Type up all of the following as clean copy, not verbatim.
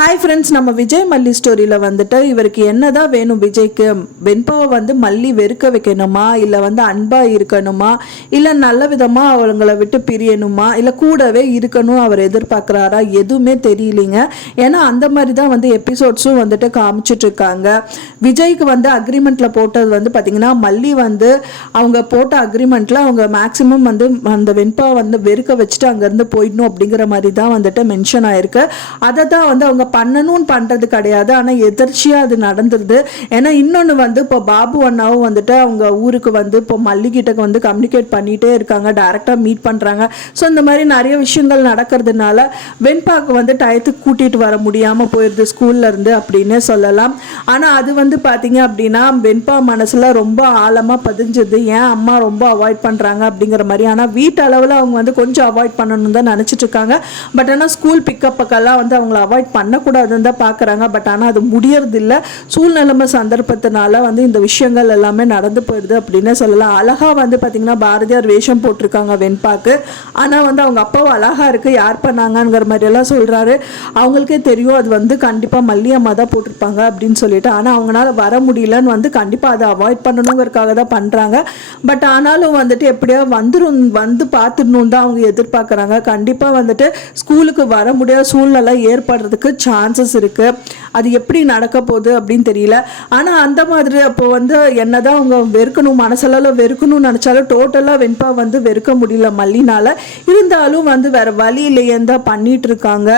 Hi friends, நம்ம விஜய் மல்லி ஸ்டோரியில் வந்துட்டு இவருக்கு என்னதான் வேணும் விஜய்க்கு? வெண்பாவை வந்து மல்லி வெறுக்க வைக்கணுமா, இல்லை வந்து அன்பாக இருக்கணுமா, இல்லை நல்ல விதமாக அவங்கள விட்டு பிரியணுமா, இல்லை கூடவே இருக்கணும் அவர் எதிர்பார்க்குறாரா? எதுவுமே தெரியலிங்க. ஏன்னா அந்த மாதிரி தான் வந்து எபிசோட்ஸும் வந்துட்டு காமிச்சிட்ருக்காங்க. விஜய்க்கு வந்து அக்ரிமெண்ட்டில் போட்டது வந்து பார்த்திங்கன்னா, மல்லி வந்து அவங்க போட்ட அக்ரிமெண்ட்டில் அவங்க மேக்ஸிமம் வந்து அந்த வெண்பாவை வந்து வெறுக்க வச்சுட்டு அங்கேருந்து போயிடணும் அப்படிங்கிற மாதிரி தான் வந்துட்டு மென்ஷன் ஆயிருக்கு. அதை தான் வந்து அவங்க பண்ணணும்னு பண்ணுறது கிடையாது, ஆனால் எதிர்ச்சியாக அது நடந்துருது. ஏன்னா இன்னொன்று வந்து இப்போ பாபு அண்ணாவும் வந்துட்டு அவங்க ஊருக்கு வந்து இப்போ மல்லிகிட்டக்கு வந்து கம்யூனிகேட் பண்ணிகிட்டே இருக்காங்க, டைரெக்டாக மீட் பண்ணுறாங்க. ஸோ இந்த மாதிரி நிறைய விஷயங்கள் நடக்கிறதுனால வெண்பாக்கு வந்து டயத்துக்கு கூட்டிகிட்டு வர முடியாமல் போயிடுது ஸ்கூல்லேருந்து அப்படின்னு சொல்லலாம். ஆனால் அது வந்து பார்த்தீங்க அப்படின்னா வெண்பா மனசில் ரொம்ப ஆழமாக பதிஞ்சது. ஏன் அம்மா ரொம்ப அவாய்ட் பண்ணுறாங்க அப்படிங்கிற மாதிரி. ஆனால் வீட்டு அளவில் அவங்க வந்து கொஞ்சம் அவாய்ட் பண்ணணும்னு தான் நினச்சிட்டு இருக்காங்க. பட் ஆனால் ஸ்கூல் பிக்கப்புக்கெல்லாம் வந்து அவங்கள அவாய்ட் பண்ணக்கூடாதுன்னு தான் பார்க்குறாங்க. பட் ஆனால் அது முடியறதில்லை. சூழ்நிலைமை சந்தர்ப்பத்தினால வந்து இந்த விஷயங்கள் எல்லாமே நடந்து போயிடுது அப்படின்னு சொல்லலாம். அழகாக வந்து பார்த்திங்கன்னா பாரதியார் வேஷம் போட்டிருக்காங்க வெண்பாக்கு. ஆனால் வந்து அவங்க அப்பாவும் அழகாக இருக்குது, யார் பண்ணாங்கங்கிற மாதிரியெல்லாம் சொல்கிறாரு. அவங்களுக்கே தெரியும் அது வந்து கண்டிப்பாக மல்லியம்மா தான் போட்டிருப்பாங்க அப்படின்னு சொல்லிட்டு. ஆனால் அவங்களால வர முடியலன்னு வந்து கண்டிப்பாக அதை அவாய்ட் பண்ணணுங்கிறதுக்காக தான் பண்ணுறாங்க. பட் ஆனாலும் வந்துட்டு எப்படியா வந்து பார்த்துடணும் தான் அவங்க எதிர்பார்க்குறாங்க. கண்டிப்பாக வந்துட்டு ஸ்கூலுக்கு வர முடியாத சூழ்நிலை ஏற்படுறதுக்கு சான்சஸ் இருக்குது. அது எப்படி நடக்க போகுது அப்படின்னு தெரியல. ஆனால் அந்த மாதிரி அப்போ வந்து என்னதான் அவங்க வெறுக்கணும், மனசெல்லாம் வெறுக்கணும்னு நினச்சாலும் டோட்டலாக வெண்பா வந்து வெறுக்க முடியல மல்லினால. இருந்தாலும் வந்து வேற வழி இல்லையேன்னு தான் பண்ணிட்டு இருக்காங்க.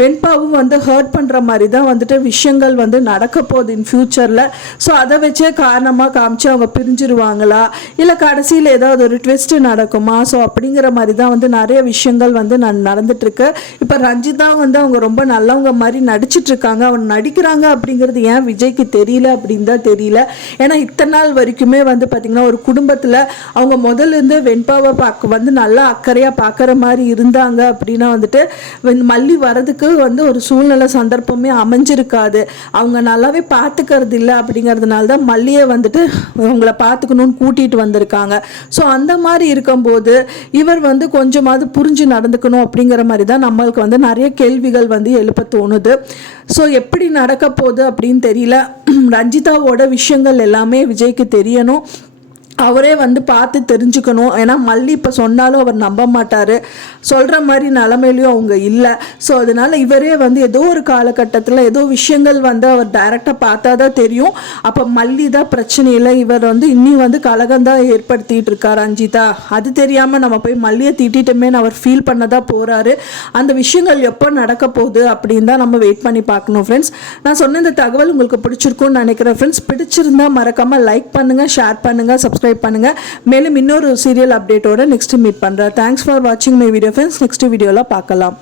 வெண்பாவும் வந்து ஹர்ட் பண்ணுற மாதிரி தான் வந்துட்டு விஷயங்கள் வந்து நடக்க போகுது இன் ஃபியூச்சரில். ஸோ அதை வச்சே காரணமாக காமிச்சு அவங்க பிரிஞ்சிருவாங்களா, இல்லை கடைசியில் ஏதாவது ஒரு ட்விஸ்ட் நடக்குமா? ஸோ அப்படிங்கிற மாதிரி தான் வந்து நிறைய விஷயங்கள் வந்து நடந்துட்டுருக்கு. இப்போ ரஞ்சிதா வந்து அவங்க ரொம்ப நல்லவங்க மாதிரி நடிச்சிட்டு இருக்காங்க. அவன் நடிக்கிறாங்க அப்படிங்கிறது ஏன் விஜய்க்கு தெரியல அப்படின்னு தான் தெரியல. ஏன்னா இத்தனை நாள் வரைக்குமே வந்து பார்த்திங்கன்னா ஒரு குடும்பத்தில் அவங்க முதல்ல இருந்து வெண்பாவை பார்க்க வந்து நல்லா அக்கறையாக பார்க்குற மாதிரி இருந்தாங்க. அப்படின்னா வந்துட்டு மல்லி வரதுக்கு வந்து ஒரு சூழ்நிலை சந்தர்ப்பமே அமைஞ்சிருக்காது. அவங்க நல்லாவே பார்த்துக்கிறது இல்லை அப்படிங்கிறதுனால தான் மல்லியை வந்துட்டு அவங்கள பார்த்துக்கணும்னு கூட்டிகிட்டு வந்திருக்காங்க. ஸோ அந்த மாதிரி இருக்கும்போது இவர் வந்து கொஞ்சமாவது புரிஞ்சு நடந்துக்கணும் அப்படிங்கிற மாதிரி தான் நம்மளுக்கு வந்து நிறைய கேள்விகள் வந்து எழுப்ப தோணுது. ஸோ எப்படி நடக்க போகுது அப்படின்னு தெரியல. ரஞ்சிதாவோட விஷயங்கள் எல்லாமே விஜய்க்கு தெரியணும், அவரே வந்து பார்த்து தெரிஞ்சுக்கணும். ஏன்னா மல்லி இப்போ சொன்னாலும் அவர் நம்ப மாட்டார், சொல்கிற மாதிரி நிலமையிலையும் அவங்க இல்லை. ஸோ அதனால் இவரே வந்து ஏதோ ஒரு காலகட்டத்தில் ஏதோ விஷயங்கள் வந்து அவர் டைரெக்டாக பார்த்தா தான் தெரியும். அப்போ மல்லி தான் பிரச்சனை இல்லை, இவர் வந்து இன்னும் வந்து கலகந்தான் ஏற்படுத்திகிட்டு இருக்கார் ரஞ்சிதா. அது தெரியாமல் நம்ம போய் மல்லியை திட்டிட்டுமே அவர் ஃபீல் பண்ண தான் போகிறாரு. அந்த விஷயங்கள் எப்போ நடக்க போகுது அப்படின்னு தான் நம்ம வெயிட் பண்ணி பார்க்கணும் ஃப்ரெண்ட்ஸ். நான் சொன்ன இந்த தகவல் உங்களுக்கு பிடிச்சிருக்கும்னு நினைக்கிறேன் ஃப்ரெண்ட்ஸ். பிடிச்சிருந்தா மறக்காமல் லைக் பண்ணுங்கள், ஷேர் பண்ணுங்கள், சப்ஸ்கிரைப் பண்ணுங்க. மேலும் இன்னொரு சீரியல் அப்டேட்டோட நெக்ஸ்ட் மீட் பண்றேன். தேங்க்ஸ் ஃபார் வாட்சிங் மை வீடியோ ஃப்ரெண்ட்ஸ். நெக்ஸ்ட் வீடியோல பார்க்கலாம்.